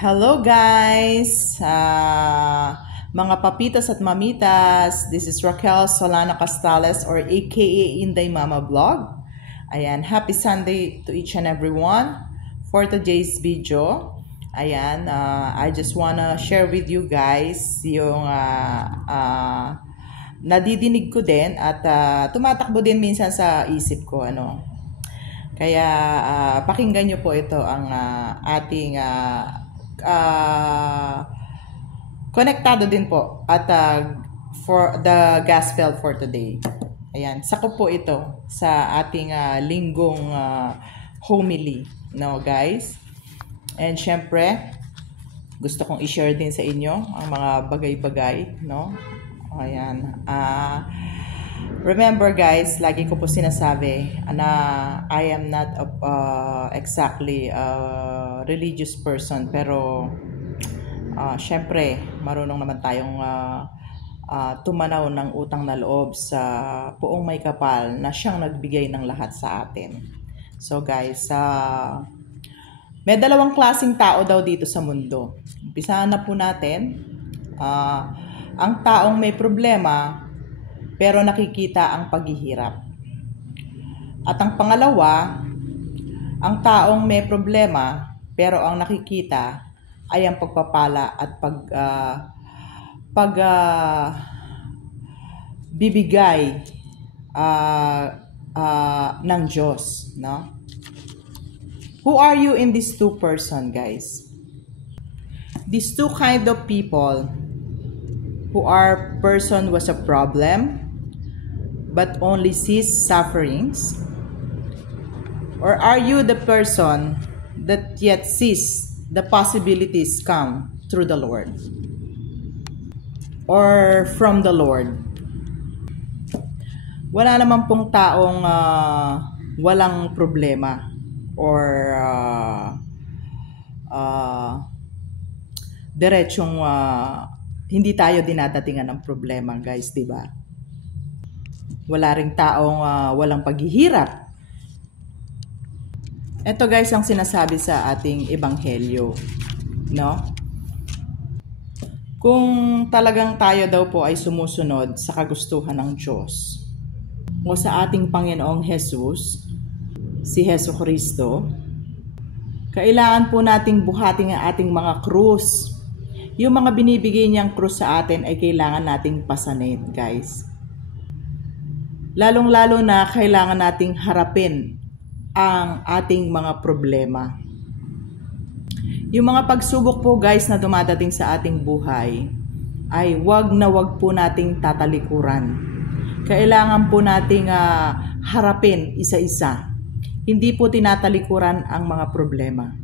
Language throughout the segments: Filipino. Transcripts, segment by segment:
Hello guys! Mga papitas at mamitas, this is Raquel Solana Castales or aka Inday Mama Vlog. Ayan, happy Sunday to each and everyone for today's video. Ayan, I just wanna share with you guys yung nadidinig ko din at tumatakbo din minsan sa isip ko. Kaya pakinggan nyo po ito ang ating konektado din po at for the gospel for today. Ayan, sakop po ito sa ating linggong homily, guys. And syempre, gusto kong i-share din sa inyo ang mga bagay-bagay, Ayan. Remember guys, lagi ko po sinasabi na I am not exactly a religious person, pero syempre marunong naman tayong tumanaw ng utang na loob sa Poong May Kapal na siyang nagbigay ng lahat sa atin. So guys, may dalawang klaseng tao daw dito sa mundo. Umpisahan na po natin. Ang taong may problema pero nakikita ang paghihirap. At ang pangalawa, ang taong may problema pero ang nakikita ay ang pagpapala at bibigay ng Diyos, Who are you in these two person, guys? These two kind of people who are person was a problem but only sees sufferings? Or are you the person that yet sees the possibilities come through the Lord or from the Lord? Wala naman pong taong walang problema or diretsong hindi tayo dinadatingan ng problema, guys, di ba? Wala ring taong walang paghihirap. Ito guys ang sinasabi sa ating ebanghelyo, Kung talagang tayo daw po ay sumusunod sa kagustuhan ng Diyos o sa ating Panginoong Jesus, si Jesucristo, kailangan po nating buhatin ang ating mga krus. Yung mga binibigay niyang krus sa atin ay kailangan nating pasanin, guys. Lalong-lalo na kailangan nating harapin ang ating mga problema. Yung mga pagsubok po, guys, na dumadating sa ating buhay ay wag na wag po nating tatalikuran. Kailangan po nating harapin isa-isa. Hindi po tinatalikuran ang mga problema.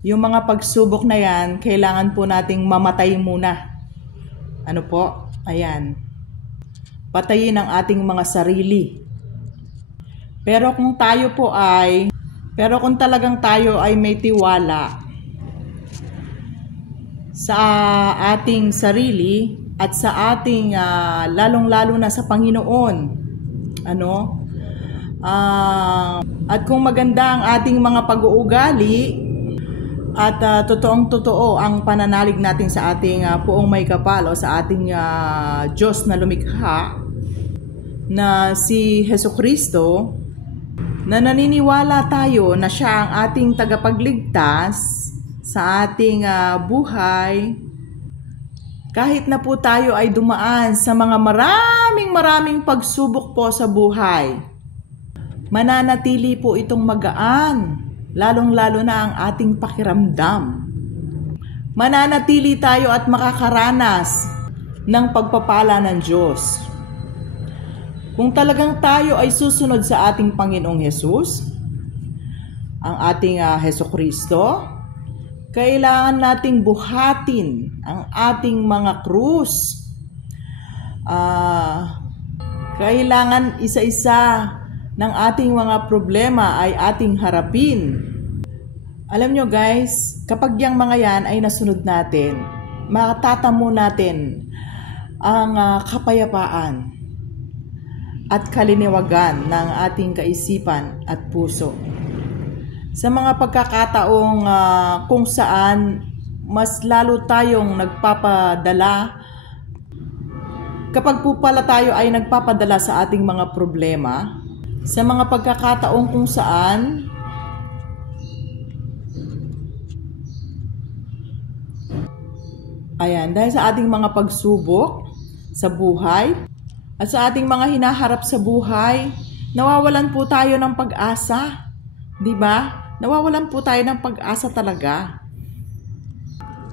Yung mga pagsubok na yan, kailangan po nating mamatay muna. Ano po? Ayan. Patayin ang ating mga sarili. Pero kung talagang tayo ay may tiwala sa ating sarili at sa ating lalong-lalo na sa Panginoon, at kung maganda ang ating mga pag-uugali at totoong-totoo ang pananalig natin sa ating Poong May Kapal o sa ating Diyos na lumikha na si Jesucristo, na naniniwala tayo na siya ang ating tagapagligtas sa ating buhay, kahit na po tayo ay dumaan sa mga maraming pagsubok po sa buhay, mananatili po itong magaan. Lalong-lalo na ang ating pakiramdam. Mananatili tayo at makakaranas ng pagpapala ng Diyos. Kung talagang tayo ay susunod sa ating Panginoong Jesus, ang ating Jesucristo, kailangan nating buhatin ang ating mga krus. Kailangan isa-isa ng ating mga problema ay ating harapin. Alam nyo guys, kapag yung mga yan ay nasunod natin, matatamo natin ang kapayapaan at kaliniwagan ng ating kaisipan at puso. Sa mga pagkakataong kung saan mas lalo tayong nagpapadala, kapag po pala tayo ay nagpapadala sa ating mga problema, sa mga pagkakataong kung saan dahil sa ating mga pagsubok sa buhay at sa ating mga hinaharap sa buhay, nawawalan po tayo ng pag-asa. 'Di ba? Nawawalan po tayo ng pag-asa talaga.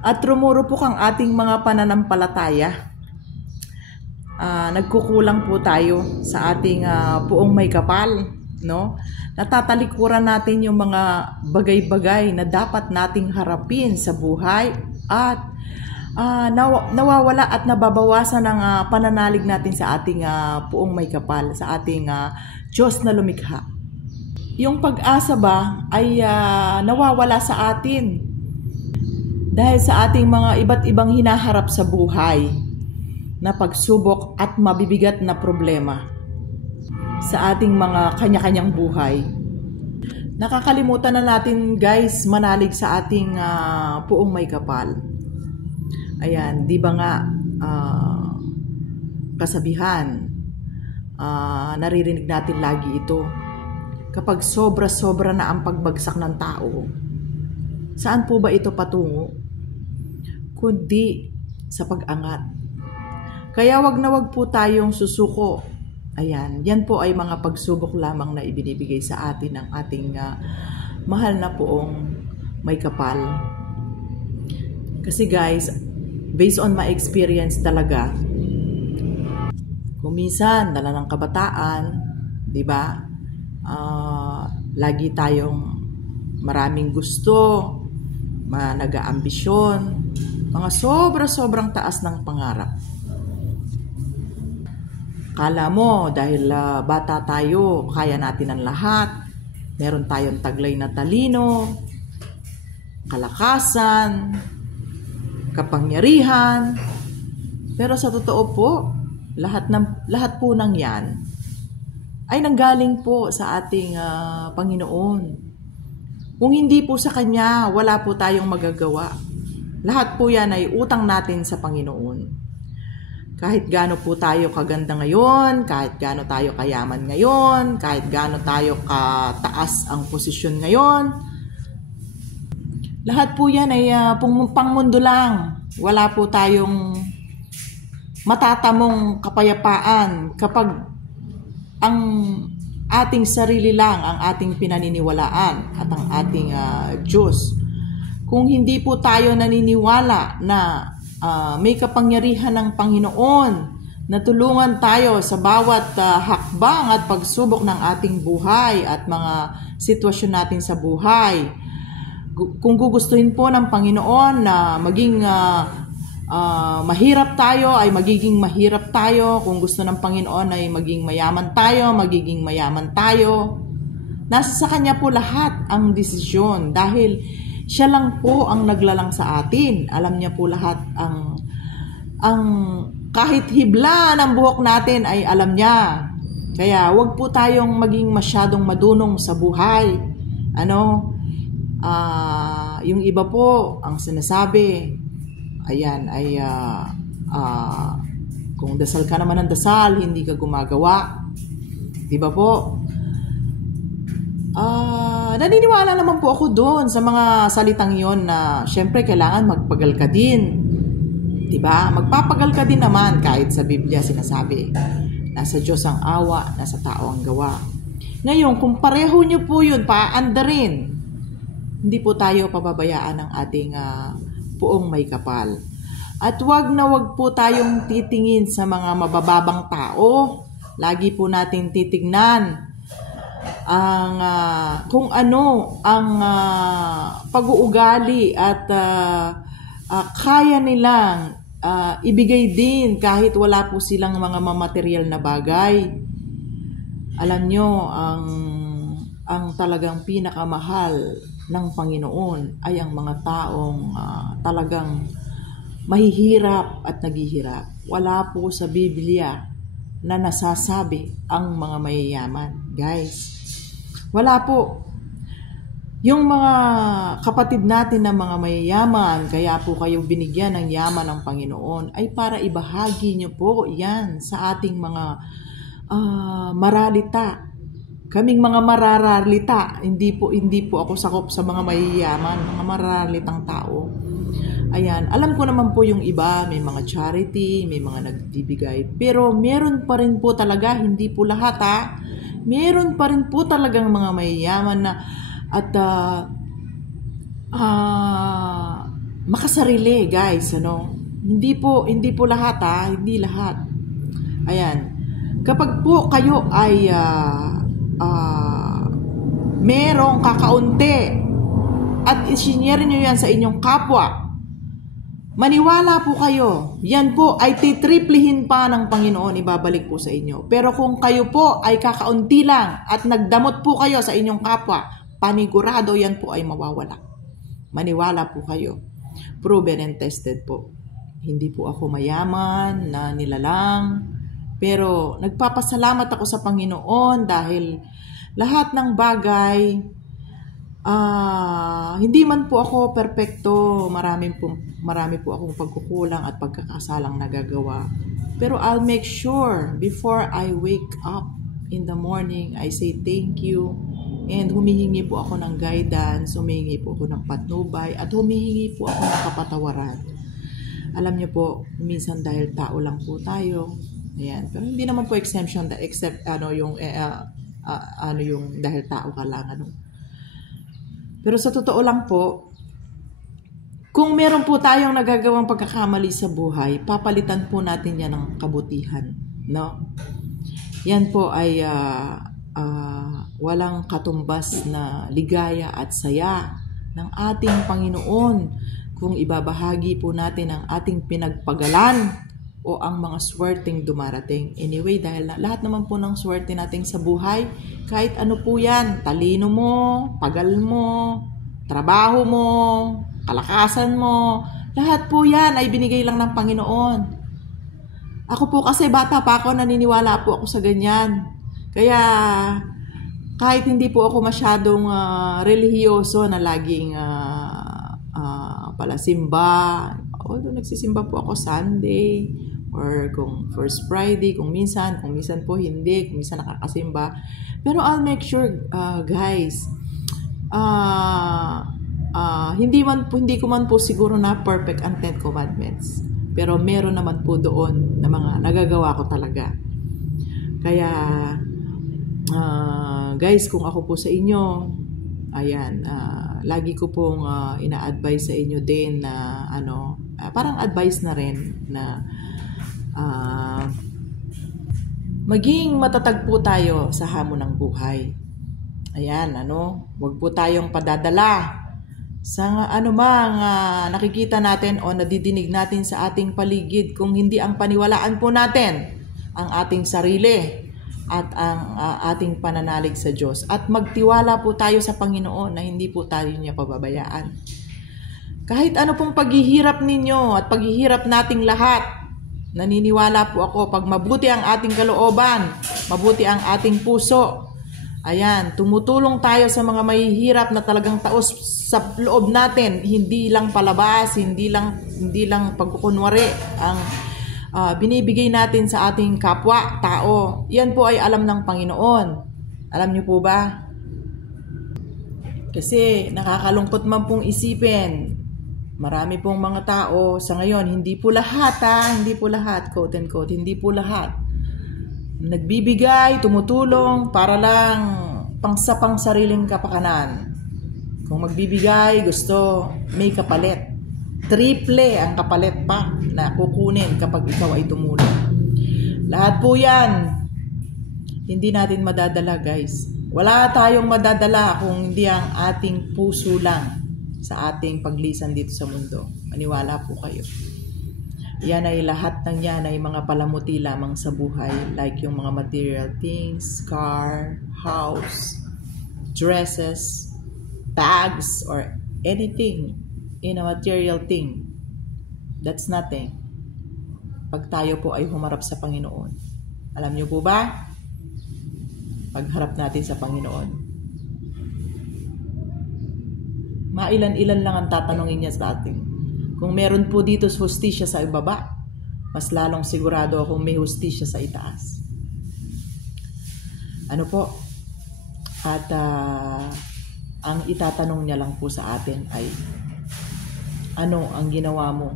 At rumurupok ang ating mga pananampalataya. Nagkukulang po tayo sa ating puong may kapal, no? Natatalikuran natin yung mga bagay-bagay na dapat nating harapin sa buhay at nawawala at nababawasan ang pananalig natin sa ating puong may kapal, sa ating Diyos na lumikha. Yung pag-asa ba ay nawawala sa atin dahil sa ating mga iba't ibang hinaharap sa buhay na pagsubok at mabibigat na problema sa ating mga kanya-kanyang buhay. Nakakalimutan na natin, guys, manalig sa ating puong may kapal. Ayan, di ba nga kasabihan, naririnig natin lagi ito. Kapag sobra-sobra na ang pagbagsak ng tao, saan po ba ito patungo? Kundi sa pag-angat. Kaya wag na wag po tayong susuko. Ayan, yan po ay mga pagsubok lamang na ibinibigay sa atin ng ating mahal na poong may kapal. Kasi guys, based on my experience talaga, kung minsan dala ng kabataan, di ba? Lagi tayong maraming gusto, nag-aambisyon, mga sobrang taas ng pangarap. Kala mo dahil bata tayo, kaya natin ang lahat. Meron tayong taglay na talino, kalakasan, kapangyarihan. Pero sa totoo po, lahat po ng yan ay nanggaling po sa ating Panginoon. Kung hindi po sa Kanya, wala po tayong magagawa. Lahat po yan ay utang natin sa Panginoon. Kahit gaano po tayo kaganda ngayon, kahit gaano tayo kayaman ngayon, kahit gaano tayo kataas ang posisyon ngayon, lahat po yan ay pangmundo lang. Wala po tayong matatamong kapayapaan kapag ang ating sarili lang ang ating pinaniniwalaan at ang ating Diyos. Kung hindi po tayo naniniwala na may kapangyarihan ng Panginoon na tulungan tayo sa bawat hakbang at pagsubok ng ating buhay at mga sitwasyon natin sa buhay. Kung gugustuhin po ng Panginoon na maging mahirap tayo, ay magiging mahirap tayo. Kung gusto ng Panginoon ay maging mayaman tayo, magiging mayaman tayo. Nasa sa Kanya po lahat ang desisyon dahil Siya lang po ang naglalang sa atin. Alam niya po lahat ang kahit hibla ng buhok natin ay alam niya. Kaya wag po tayong maging masyadong madunong sa buhay. Yung iba po ang sinasabi, ayan ay kung dasal ka naman ng dasal, hindi ka gumagawa. Di ba po? Naniniwala naman po ako doon sa mga salitang yon na syempre kailangan magpagal ka din. Diba? Magpapagal ka din naman kahit sa Biblia sinasabi. Nasa Diyos ang awa, nasa tao ang gawa. Ngayon, kung pareho nyo po yun, paanda rin. Hindi po tayo pababayaan ng ating puong may kapal. At wag na wag po tayong titingin sa mga mabababang tao. Lagi po natin titignan ang kung ano ang pag-uugali at kaya nilang ibigay din kahit wala po silang mga material na bagay. Alam nyo, ang talagang pinakamahal ng Panginoon ay ang mga taong talagang mahihirap at naghihirap. Wala po sa Biblia na nasasabi ang mga mayayaman. Guys, wala po. Yung mga kapatid natin na mga mayayaman, kaya po kayo binigyan ng yaman ng Panginoon, ay para ibahagi nyo po yan sa ating mga maralita. Kaming mga mararalita, hindi po ako sakop sa mga mayayaman, mga mararalitang tao. Ayan, alam ko naman po yung iba, may mga charity, may mga nagbibigay. Pero meron pa rin po talaga, hindi po lahat meron pa rin po talagang mga mayayaman na at makasarili, guys, ano. Hindi po lahat hindi lahat. Ayan. Kapag po kayo ay merong kakaunti at isinyer niyo yan sa inyong kapwa, maniwala po kayo, yan po ay titriplihin pa ng Panginoon, ibabalik po sa inyo. Pero kung kayo po ay kakaunti lang at nagdamot po kayo sa inyong kapwa, panigurado yan po ay mawawala. Maniwala po kayo. Proven and tested po. Hindi po ako mayaman na nilalang, pero nagpapasalamat ako sa Panginoon dahil lahat ng bagay, hindi man po ako perpekto, marami po akong pagkukulang at pagkakasalang nagagawa. Pero I'll make sure before I wake up in the morning, I say thank you. And humihingi po ako ng guidance, humihingi po ako ng patnubay, at humihingi po ako ng kapatawaran. Alam niyo po, minsan dahil tao lang po tayo, ayan, pero hindi naman po exemption except yung dahil tao ka lang, Pero sa totoo lang po, kung meron po tayong nagagawang pagkakamali sa buhay, papalitan po natin yan ng kabutihan, no? Yan po ay walang katumbas na ligaya at saya ng ating Panginoon kung ibabahagi po natin ang ating pinagpagalan o ang mga swerteng dumarating. Anyway, dahil lahat naman po ng swerte nating sa buhay, kahit ano po yan, talino mo, pagal mo, trabaho mo, kalakasan mo, lahat po yan ay binigay lang ng Panginoon. Ako po kasi bata pa ako, naniniwala po ako sa ganyan. Kaya kahit hindi po ako masyadong relihiyoso na laging palasimba, although nagsisimba po ako Sunday or kung First Friday, kung minsan po hindi, kung minsan nakakasimba. Pero I'll make sure, guys, hindi ko man po siguro na perfect ang 10 commandments. Pero meron naman po doon na mga nagagawa ko talaga. Kaya guys, kung ako po sa inyo, ayan, lagi ko pong ina-advise sa inyo din na parang advice na rin na maging matatag po tayo sa hamon ng buhay. Ayan, wag po tayong padadala sa anumang nakikita natin o nadidinig natin sa ating paligid, kung hindi ang paniwalaan po natin ang ating sarili at ang ating pananalig sa Diyos. At magtiwala po tayo sa Panginoon na hindi po tayo niya pababayaan. Kahit ano pong paghihirap ninyo at paghihirap nating lahat, naniniwala po ako, pag mabuti ang ating kalooban, mabuti ang ating puso, ayan, tumutulong tayo sa mga mahihirap na talagang taos sa loob natin, hindi lang palabas, hindi lang pagkukunwari ang binibigay natin sa ating kapwa, tao. Yan po ay alam ng Panginoon. Alam niyo po ba? Kasi nakakalungkot man pong isipin, marami pong mga tao sa ngayon, hindi po lahat, quote and quote, hindi po lahat nagbibigay, tumutulong para lang pang sariling kapakanan. Kung magbibigay, gusto may kapalit. Triple ang kapalit pa na kukunin kapag ikaw ay tumulong. Lahat po yan, hindi natin madadala, guys. Wala tayong madadala kung hindi ang ating puso lang sa ating paglisan dito sa mundo. Maniwala po kayo. Yan ay lahat ng yan ay mga palamuti lamang sa buhay, like yung mga material things, car, house, dresses, bags, or anything in a material thing. That's nothing pag tayo po ay humarap sa Panginoon. Alam niyo po ba? Pagharap natin sa Panginoon, Mailan-ilan lang ang tatanungin niya sa atin. Kung meron po dito hustisya sa ibaba, mas lalong sigurado akong may hustisya sa itaas. Ano po? At ang itatanong niya lang po sa atin ay, ano ang ginawa mo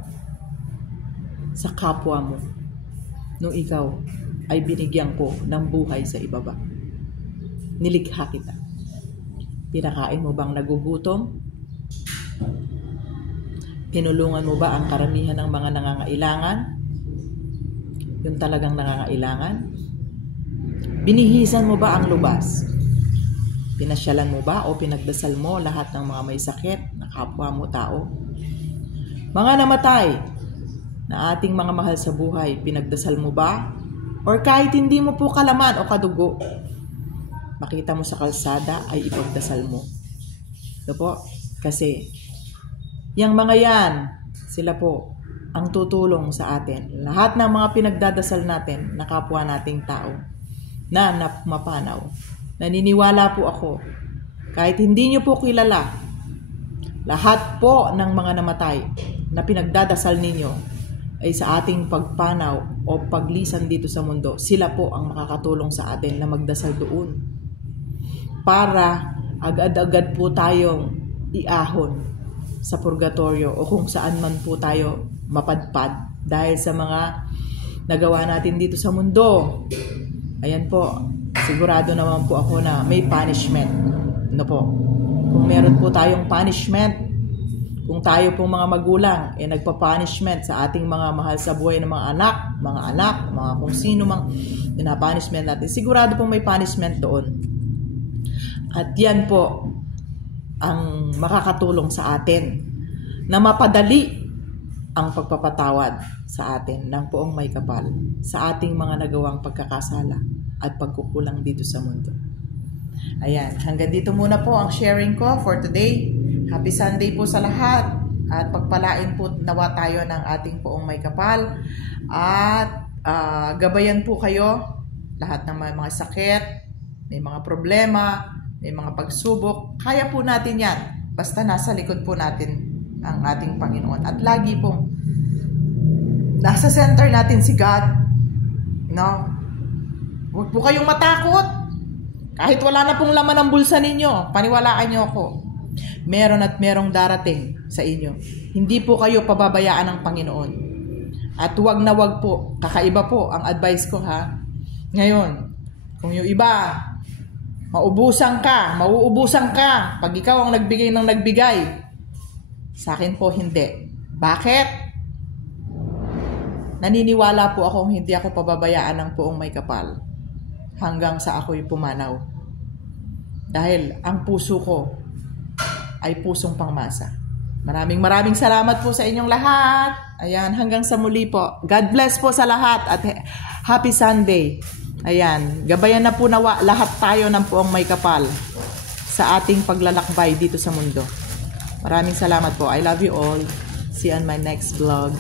sa kapwa mo nung ikaw ay binigyan ko ng buhay sa ibaba? Nilikha kita. Pinakain mo bang nagugutom? Tinulungan mo ba ang karamihan ng mga nangangailangan? Yung talagang nangangailangan? Binihisan mo ba ang lubas? Pinasyalan mo ba o pinagdasal mo lahat ng mga may sakit na kapwa mo tao? Mga namatay na ating mga mahal sa buhay, pinagdasal mo ba? Or kahit hindi mo po kalaman o kadugo, makita mo sa kalsada ay ipagdasal mo. Ito po, kasi yang mga yan, sila po ang tutulong sa atin. Lahat ng mga pinagdadasal natin na kapwa nating tao na mapanaw. Naniniwala po ako, kahit hindi nyo po kilala, lahat po ng mga namatay na pinagdadasal ninyo ay sa ating pagpanaw o paglisan dito sa mundo, sila po ang makakatulong sa atin na magdasal doon. Para agad-agad po tayong iahon sa purgatorio o kung saan man po tayo mapadpad dahil sa mga nagawa natin dito sa mundo. Ayan po, sigurado naman po ako na may punishment. Ano po? Kung meron po tayong punishment, kung tayo pong mga magulang nagpa-punishment sa ating mga mahal sa buhay ng mga anak, mga kung sino mang pinapunishment natin, sigurado pong may punishment doon. At yan po ang makakatulong sa atin na mapadali ang pagpapatawad sa atin ng poong may kapal sa ating mga nagawang pagkakasala at pagkukulang dito sa mundo. Ayan, hanggang dito muna po ang sharing ko for today. Happy Sunday po sa lahat at pagpalain po nawa tayo ng ating poong may kapal at gabayan po kayo lahat ng mga sakit, may mga problema, may mga pagsubok, kaya po natin yan. Basta nasa likod po natin ang ating Panginoon. At lagi pong nasa center natin si God. No? Huwag po kayong matakot. Kahit wala na pong laman ng bulsa ninyo, paniwalaan nyo ako. Meron at merong darating sa inyo. Hindi po kayo pababayaan ng Panginoon. At huwag na huwag po. Kakaiba po ang advice ko ha. Ngayon, kung yung iba, mauubusan ka pag ikaw ang nagbigay ng nagbigay. Sa akin po hindi. Bakit? Naniniwala po akong hindi ako pababayaan ng poong may kapal hanggang sa ako'y pumanaw. Dahil ang puso ko ay pusong pangmasa. Maraming salamat po sa inyong lahat. Ayan, hanggang sa muli po. God bless po sa lahat at happy Sunday. Ayan, gabayan na po nawa lahat tayo ng poong may kapal sa ating paglalakbay dito sa mundo. Maraming salamat po. I love you all. See you on my next vlog.